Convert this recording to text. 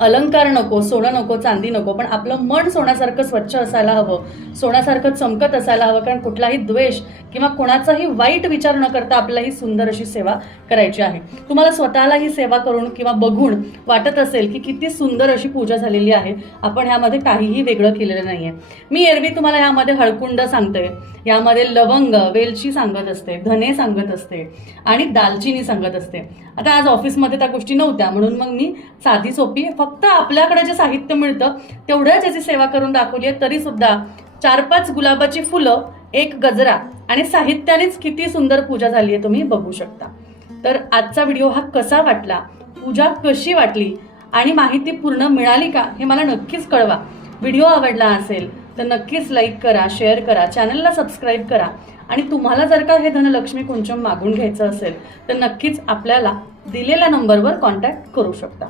अलंकार नको सोनं नको चांदी नको पण आपलं मन सोन्यासारखं स्वच्छ असायला हवं सोन्यासारखं चमकत असायला हवं कारण कुठलाही द्वेष किंवा कोणाचाही वाईट विचार न करता आपल्याला ही सुंदर अशी सेवा करायची आहे. तुम्हाला स्वतःला ही सेवा करून किंवा बघून वाटत असेल की किती सुंदर अशी पूजा झालेली आहे आपण ह्यामध्ये काहीही वेगळं केलेलं नाहीये. मी एरवी तुम्हाला यामध्ये हळकुंड सांगते यामध्ये लवंग वेलची सांगत असते धने सांगत असते आणि दालचिनी सांगत असते. आता आज ऑफिसमध्ये त्या गोष्टी नव्हत्या म्हणून मग मी साधी सोपी फक्त आपल्याकडे जे साहित्य मिळतं तेवढ्याच ज्याची सेवा करून दाखवली आहे तरी सुद्धा चार पाच गुलाबाची फुलं एक गजरा आणि साहित्यानेच किती सुंदर पूजा झाली आहे तुम्ही बघू शकता. तर आजचा व्हिडिओ हा कसा वाटला? पूजा कशी वाटली? आणि माहिती पूर्ण मिळाली का? हे मला नक्कीच कळवा. व्हिडिओ आवडला असेल तर नक्कीच लाईक करा शेअर करा चॅनलला सबस्क्राईब करा. आणि तुम्हाला जर का हे धनलक्ष्मी कुंचम मागून घ्यायचं असेल तर नक्कीच आपल्याला दिलेल्या नंबरवर कॉन्टॅक्ट करू शकता.